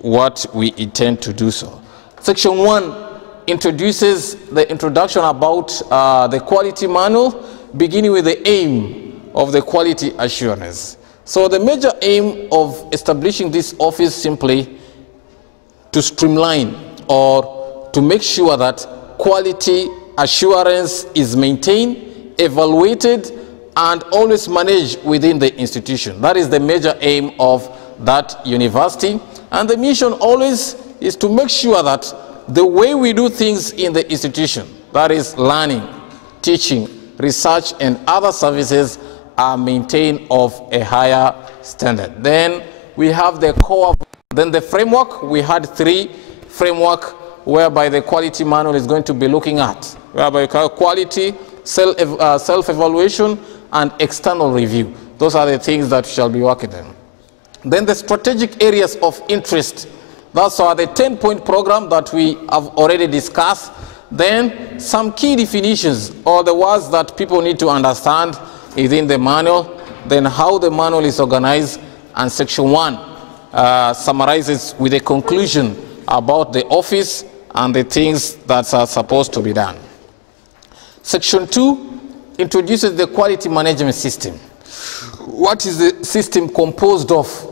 what we intend to do so. Section 1 introduces the introduction about the quality manual, beginning with the aim of the quality assurance. So the major aim of establishing this office simply to streamline or to make sure that quality assurance is maintained, evaluated, and always managed within the institution. That is the major aim of that university. And the mission always is to make sure that the way we do things in the institution, that is learning, teaching, research, and other services, are maintained of a higher standard. Then we have the core, then the framework. We had 3 framework whereby the quality manual is going to be looking at, whereby quality, self-evaluation, and external review. Those are the things that we shall be working on. Then the strategic areas of interest. Those are the 10-point program that we have already discussed. Then some key definitions, or the words that people need to understand within the manual. Then how the manual is organized. And section 1 summarizes with a conclusion about the office and the things that are supposed to be done. Section 2 introduces the quality management system. What is the system composed of?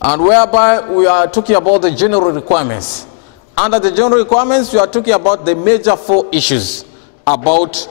And whereby we are talking about the general requirements. Under the general requirements, we are talking about the major 4 issues about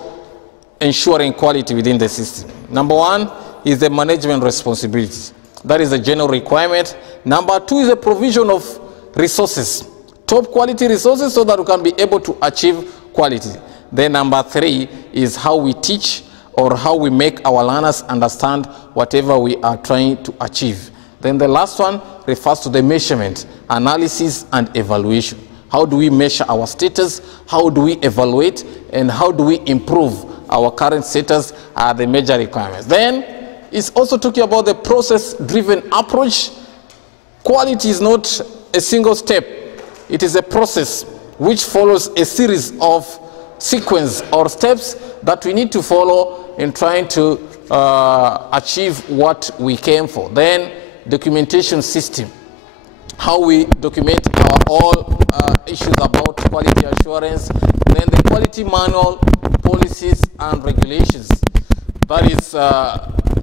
ensuring quality within the system. Number 1 is the management responsibility. That is the general requirement. Number 2 is the provision of resources, top quality resources, so that we can be able to achieve quality. Then number 3 is how we teach, or how we make our learners understand whatever we are trying to achieve. Then the last one refers to the measurement, analysis, and evaluation. How do we measure our status? How do we evaluate? And how do we improve our current status are the major requirements. Then it's also talking about the process-driven approach. Quality is not a single step. It is a process which follows a series of sequence or steps that we need to follow in trying to achieve what we came for. Then documentation system, how we document our all issues about quality assurance. Then the quality manual, policies and regulations. That is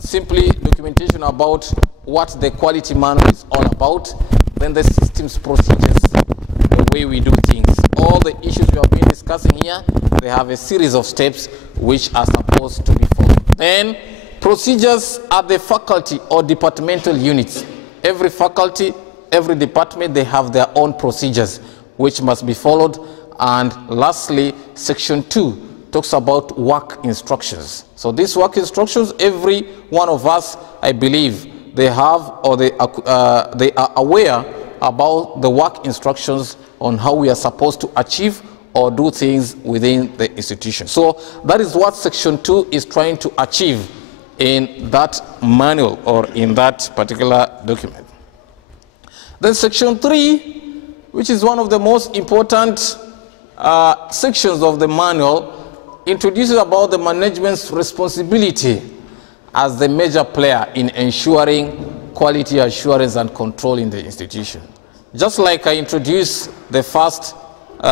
simply documentation about what the quality manual is all about. Then the systems procedures, the way we do things. All the issues we have been discussing here, they have a series of steps which are supposed to be followed. Then procedures at the faculty or departmental units. Every faculty, every department, they have their own procedures which must be followed. And lastly, section 2 talks about work instructions. So these work instructions, every one of us, I believe, they have, or they are aware about the work instructions on how we are supposed to achieve or do things within the institution. So that is what section 2 is trying to achieve in that manual or in that particular document. Then section 3, which is one of the most important sections of the manual, introduces about the management's responsibility as the major player in ensuring quality assurance and control in the institution. Just like I introduced the first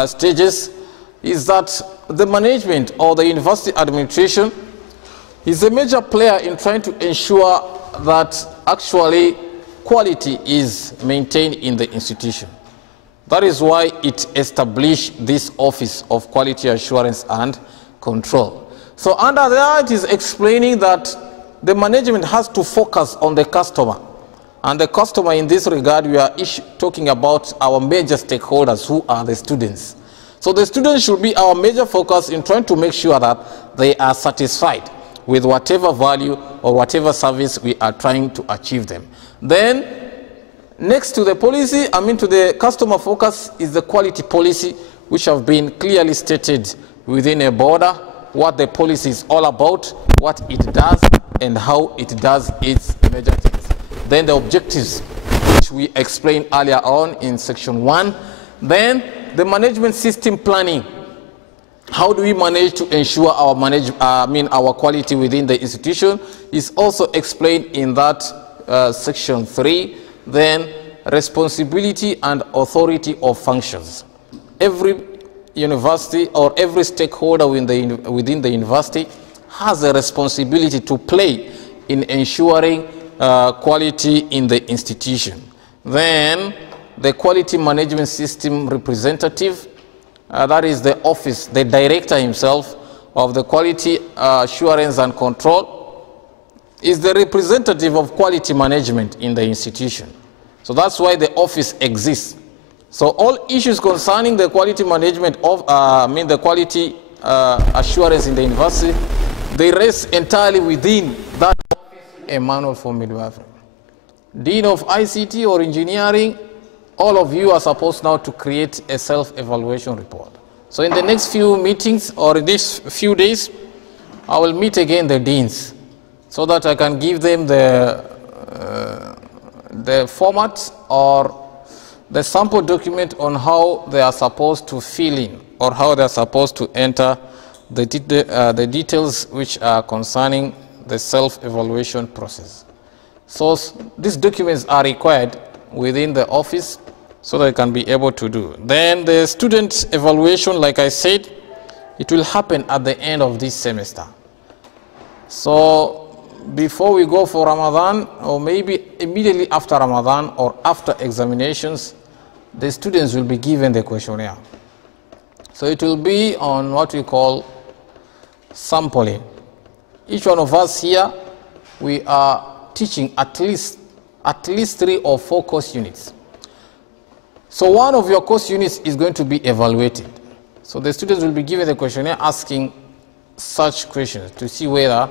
stages, is that the management or the university administration is a major player in trying to ensure that actually quality is maintained in the institution. That is why it established this Office of Quality Assurance and Control. So under that, it is explaining that the management has to focus on the customer. And the customer in this regard, we are talking about our major stakeholders, who are the students. So the students should be our major focus in trying to make sure that they are satisfied with whatever value or whatever service we are trying to achieve them. Then, next to the policy, to the customer focus, is the quality policy, which have been clearly stated within a border, what the policy is all about, what it does, and how it does its major things. Then the objectives, which we explained earlier on in section 1. Then the management system planning. How do we manage to ensure our our quality within the institution is also explained in that section 3. Then responsibility and authority of functions. Every university or every stakeholder within the university has a responsibility to play in ensuring quality in the institution. Then the quality management system representative, that is the office, the director himself of the quality assurance and control, is the representative of quality management in the institution. So that's why the office exists. So all issues concerning the quality management of, the quality assurance in the university, they rest entirely within that office. A manual for midwifery. Dean of ICT or engineering, all of you are supposed now to create a self-evaluation report. So in the next few meetings or in these few days, I will meet again the deans so that I can give them the format or the sample document on how they are supposed to fill in or how they are supposed to enter the details which are concerning the self-evaluation process. So these documents are required within the office so they can be able to do. Then the student evaluation, like I said, it will happen at the end of this semester. So before we go for Ramadan, or maybe immediately after Ramadan or after examinations, the students will be given the questionnaire. So it will be on what we call sampling. Each one of us here, we are teaching at least 3 or 4 course units. So one of your course units is going to be evaluated. So the students will be given the questionnaire asking such questions to see whether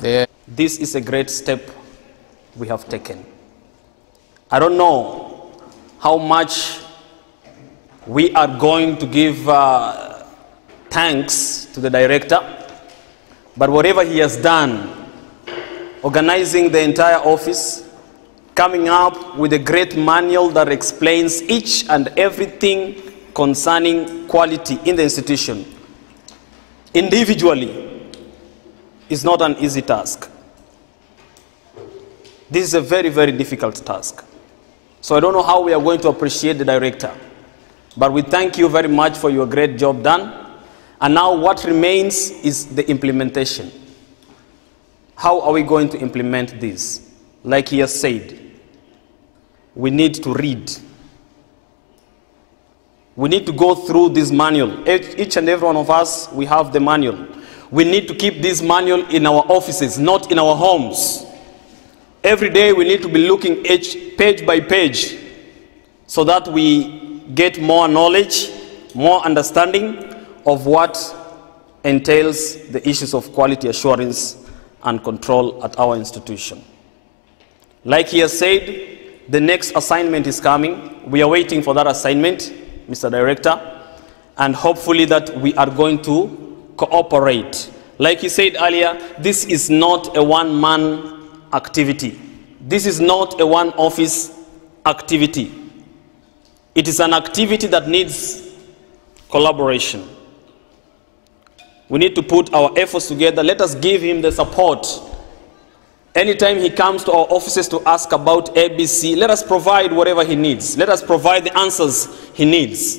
they... This is a great step we have taken. I don't know how much we are going to give thanks to the director, but whatever he has done, organizing the entire office, coming up with a great manual that explains each and everything concerning quality in the institution, individually, is not an easy task. This is a very, very difficult task. So I don't know how we are going to appreciate the director, but we thank you very much for your great job done. And now what remains is the implementation. How are we going to implement this? Like he has said, we need to read. We need to go through this manual. Each and every one of us, we have the manual. We need to keep this manual in our offices, not in our homes. Every day we need to be looking page by page so that we get more knowledge, more understanding of what entails the issues of quality assurance and control at our institution. Like he has said, the next assignment is coming. We are waiting for that assignment, Mr. Director, and hopefully that we are going to cooperate. Like he said earlier, this is not a one-man activity. This is not a one-office activity. It is an activity that needs collaboration. We need to put our efforts together. Let us give him the support. Anytime he comes to our offices to ask about ABC, let us provide whatever he needs. Let us provide the answers he needs.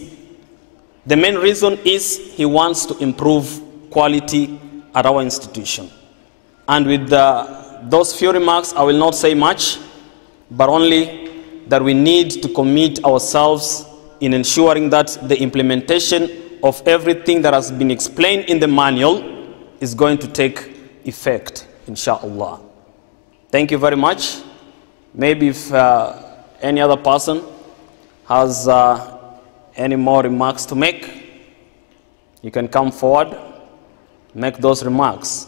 The main reason is he wants to improve quality at our institution. And with those few remarks, I will not say much, but only that we need to commit ourselves in ensuring that the implementation of everything that has been explained in the manual is going to take effect, inshallah. Thank you very much. Maybe if any other person has any more remarks to make, you can come forward, make those remarks.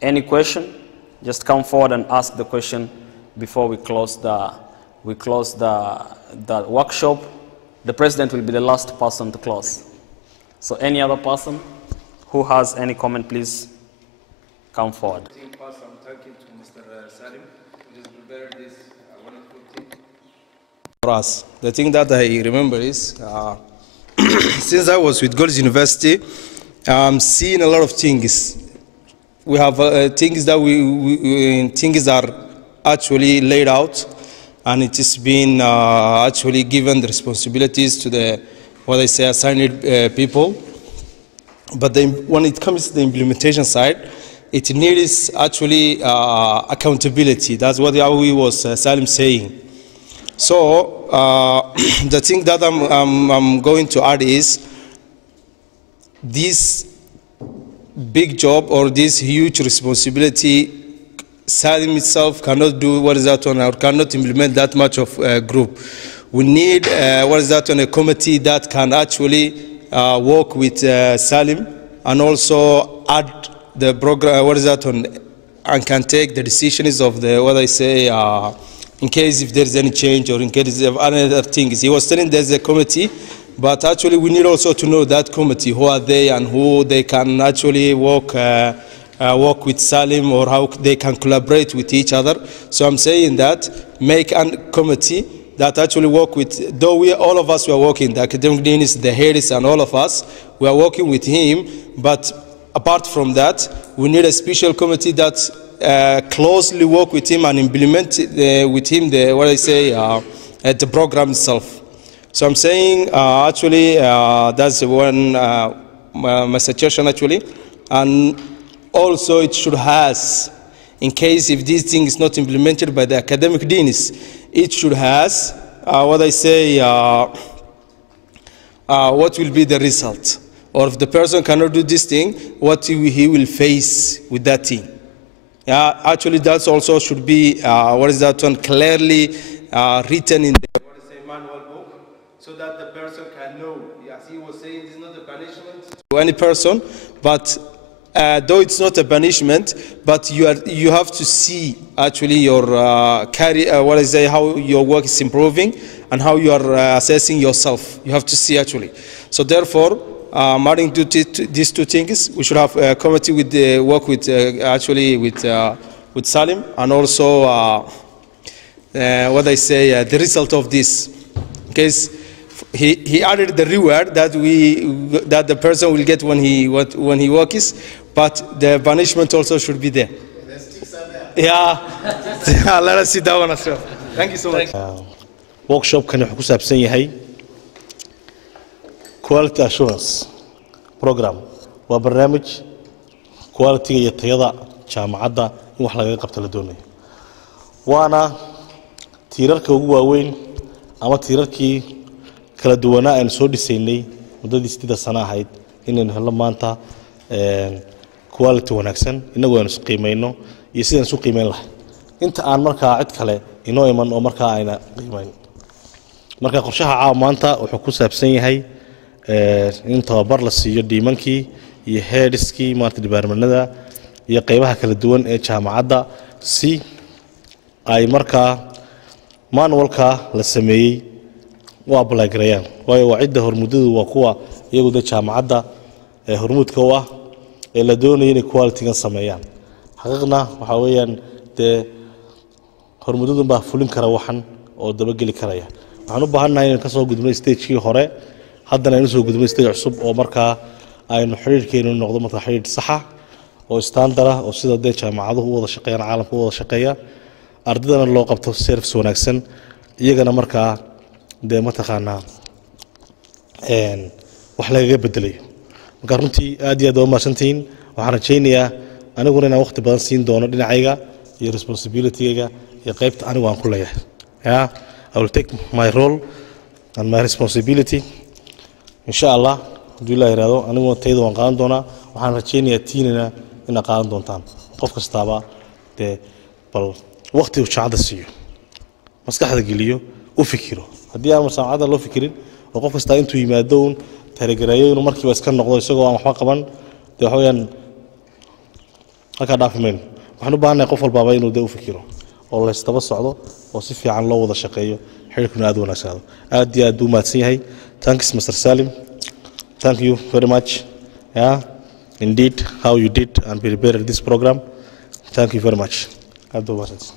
Any question, just come forward and ask the question before we close the workshop. The president will be the last person to close. So any other person who has any comment, please come forward. I'm talking to Mr. Salim. Just prepare this wonderful thing. For us, the thing that I remember is, since I was with Golis University, I'm seeing a lot of things. We have things that things are actually laid out. and it has been actually given the responsibilities to the, what I say, assigned people. But when it comes to the implementation side, it needs actually accountability. That's what we was Salim saying. So the thing that I'm going to add is this big job or this huge responsibility, Salim itself cannot do what is that on, or cannot implement that much of a group. We need what is that on, a committee that can actually work with Salim and also add the program, what is that on, and can take the decisions of the, what I say, in case if there is any change or in case of other things. He was telling there's a committee, but actually we need also to know that committee, who are they and who they can actually work with Salim, or how they can collaborate with each other. So I'm saying that make a committee that actually work with, though all of us were working, the academic deans, the heads and all of us, we are working with him, but apart from that, we need a special committee that closely work with him and implement with him the, what I say, the program itself. So I'm saying actually that's one my suggestion actually, and also it should has, in case if this thing is not implemented by the academic deans, it should has what I say, what will be the result, or if the person cannot do this thing, what he will face with that thing. Yeah, actually that also should be what is that one, clearly written in the, what is a manual book, so that the person can know. Yes, he was saying it's not a punishment to any person, but though it's not a punishment, but you have to see actually your what I say, how your work is improving and how you are assessing yourself. You have to see actually. So therefore, adding to these two things, we should have a committee with the work with actually with Salim, and also what I say, the result of this. Because he added the reward that the person will get when he works, but the punishment also should be there. Yeah, let us sit down as well. Thank you so much. Workshop kan wuxuu ku saabsan yahay quality assurance program. Waa barnaamij quality iyo tayada jaamacadda in wax laga qabto la doonayo. Waana tiirarka ugu waaweyn ama tiirarkii kala duwanaa aan soo dhisaynay muddadii 6 sano ahayd inaan helo maanta quality wanaagsan inagu aan qiimeeyno iyo sidaan soo qiimeyn lahayn inta aan markaa cid kale inoo iman oo markaa ayna qiimeyn. Marka qorshaha maanta wuxuu ku saabsan yahay in tababar la siiyo dhiimankii iyo headskii maanta departmentada iyo qaybaha kala duwan ee jaamacadda si ay markaa manualka la sameeyay waa apply gareeyaan. Waayo waa cidda hormuudadu waa kuwa iyagu da jaamacadda hormuudka u ah ee la doonayo inay quality-gan sameeyaan. xaqiiqna waxa weeyaan hormuudadu baa fulin kara waxan oo daba gali karaya. waxaan u baahanahay inaan ka soo gudubno stage-kii hore, haddana aynu soo gudubno stage cusub oo markaa aynu xiriirkeenu noqdo markaa xiriir sax ah oo standard ah oo sida jaamacaduhu u wada shaqeeyaan, caalamka u wada shaqeeya, ardaydana loo qabto service wanaagsan, iyagana markaa mataqaanaa wax lagaga bedelayo. marka runtii aad iyo aad u mahadsantihiin. waxaan rajaynayaa aniguna inaan waqti badan siin doono dhinacayga iyo responsibility-ga iyo qaybta anigu aan ku leeyahay. Yeah, I will take my role and my responsibility. Inshallah, haddii Ilaahay yiraahdo anigu tayada waan qaadan doonaa. waxaan rajaynayaa tiinina in qaadan doontaan. qof kastaaba bal waqti uu jaacada siiyo, maskaxda geliyo, u fikiro. haddii aan saacada loo fikirin oo qof kasta intuu yimaado uu taageerayo inuu markiiba iska noqdo isagoo aan waxba qaban, waxa weeyaan halka dhaafmeen. waxaan u baahanahay qof walba inuu u fikiro oo la istaba socdo oo si fiican loo wada shaqeeyo, xiriirkuna aad u wanaagsaado. aad iyo aad u mahadsan yahay. Thanks Mr. Salim. Thank you very much. Yeah, indeed how you did and prepared this program. Thank you very much. aad u mahadsan.